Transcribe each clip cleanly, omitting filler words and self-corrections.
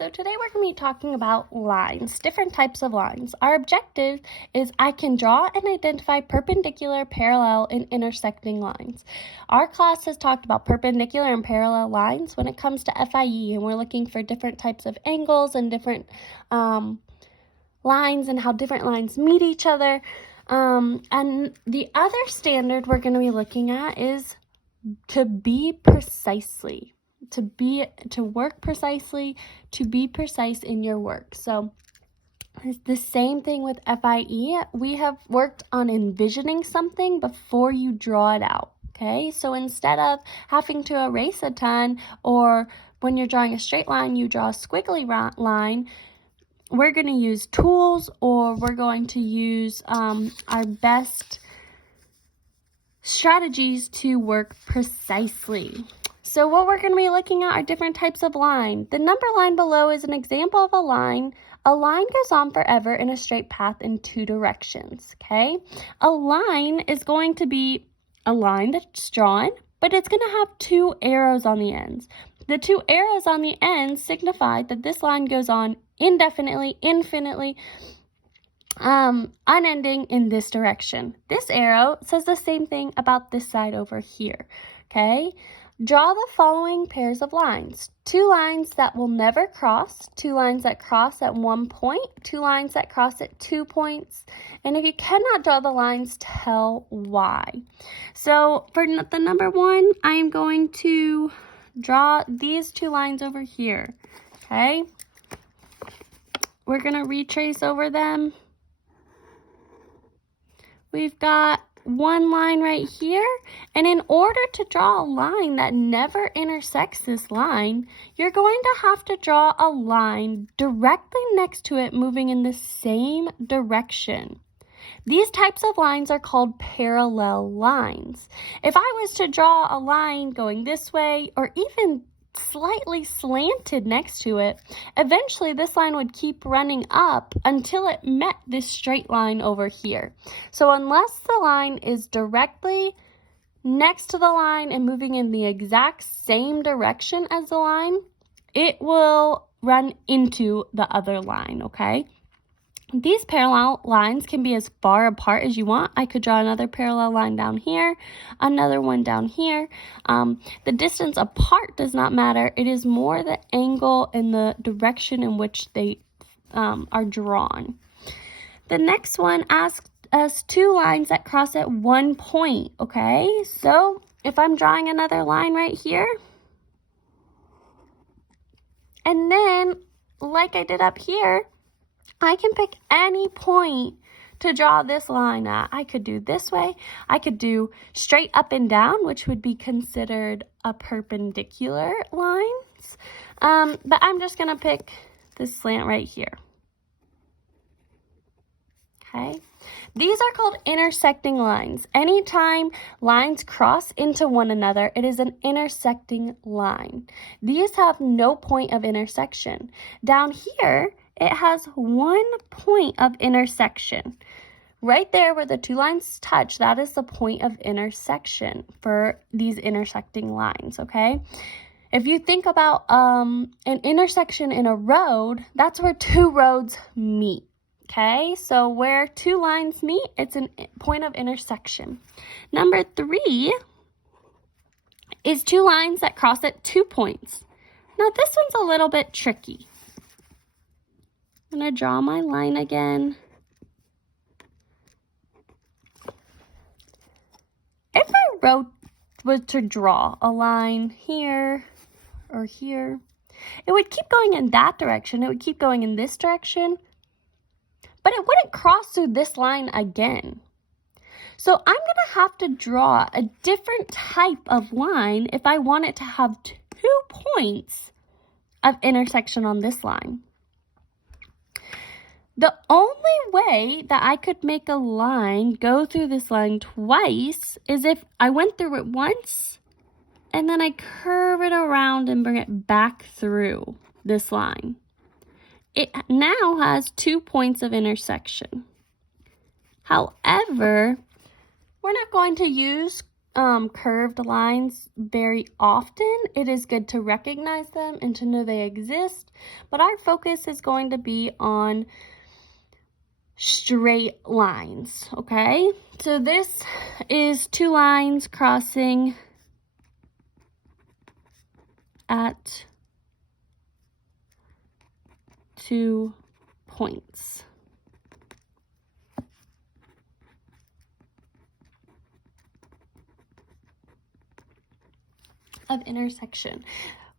So today we're going to be talking about lines, different types of lines. Our objective is I can draw and identify perpendicular, parallel, and intersecting lines. Our class has talked about perpendicular and parallel lines when it comes to FIE, and we're looking for different types of angles and different lines and how different lines meet each other. And the other standard we're going to be looking at is to be precisely. To work precisely, to be precise in your work. So it's the same thing with FIE. We have worked on envisioning something before you draw it out. Okay, so instead of having to erase a ton, or when you're drawing a straight line, you draw a squiggly line, we're going to use tools, or we're going to use our best strategies to work precisely. So what we're going to be looking at are different types of line. The number line below is an example of a line. A line goes on forever in a straight path in two directions, okay? A line is going to be a line that's drawn, but it's going to have two arrows on the ends. The two arrows on the ends signify that this line goes on indefinitely, infinitely, unending in this direction. This arrow says the same thing about this side over here, okay? Draw the following pairs of lines. Two lines that will never cross, two lines that cross at 1 point, two lines that cross at 2 points. And if you cannot draw the lines, tell why. So for the number one, I am going to draw these two lines over here, okay? We're going to retrace over them. We've got one line right here, and in order to draw a line that never intersects this line, you're going to have to draw a line directly next to it moving in the same direction. These types of lines are called parallel lines. If I was to draw a line going this way, or even slightly slanted next to it, eventually this line would keep running up until it met this straight line over here. So unless the line is directly next to the line and moving in the exact same direction as the line, it will run into the other line, okay? These parallel lines can be as far apart as you want. I could draw another parallel line down here, another one down here. The distance apart does not matter. It is more the angle and the direction in which they are drawn. The next one asks us two lines that cross at 1 point, okay? So if I'm drawing another line right here, and then like I did up here, I can pick any point to draw this line at. I could do this way. I could do straight up and down, which would be considered a perpendicular lines. But I'm just going to pick this slant right here. Okay. These are called intersecting lines. Anytime lines cross into one another, it is an intersecting line. These have no point of intersection. Down here, it has 1 point of intersection. Right there where the two lines touch, that is the point of intersection for these intersecting lines, okay? If you think about an intersection in a road, that's where two roads meet, okay? So where two lines meet, it's a point of intersection. Number 3 is two lines that cross at 2 points. Now this one's a little bit tricky. I'm going to draw my line again. If I was to draw a line here or here, it would keep going in that direction. It would keep going in this direction, but it wouldn't cross through this line again. So I'm going to have to draw a different type of line if I want it to have 2 points of intersection on this line. The only way that I could make a line go through this line twice is if I went through it once and then I curve it around and bring it back through this line. It now has 2 points of intersection. However, we're not going to use curved lines very often, it is good to recognize them and to know they exist. But our focus is going to be on straight lines, okay? So this is two lines crossing at 2 points. Of intersection.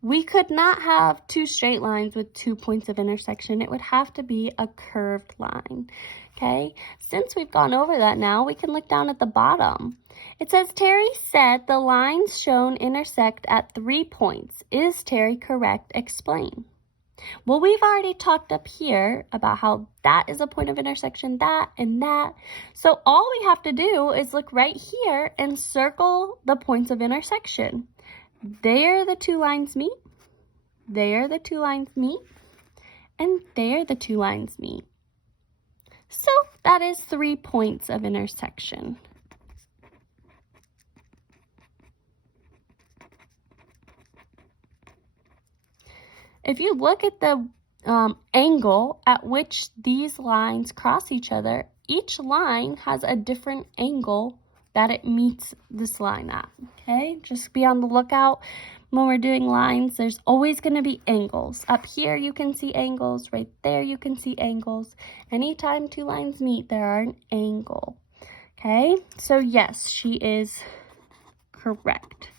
We could not have two straight lines with 2 points of intersection. It would have to be a curved line, okay? Since we've gone over that now, we can look down at the bottom. It says, Terry said the lines shown intersect at 3 points. Is Terry correct? Explain. Well, we've already talked up here about how that is a point of intersection, that and that. So all we have to do is look right here and circle the points of intersection. There the two lines meet, there the two lines meet, and there the two lines meet. So that is 3 points of intersection. If you look at the angle at which these lines cross each other, each line has a different angle that it meets this line at, okay? Just be on the lookout when we're doing lines. There's always going to be angles. Up here you can see angles, right there you can see angles. Anytime two lines meet, there are an angle, okay? So yes, she is correct.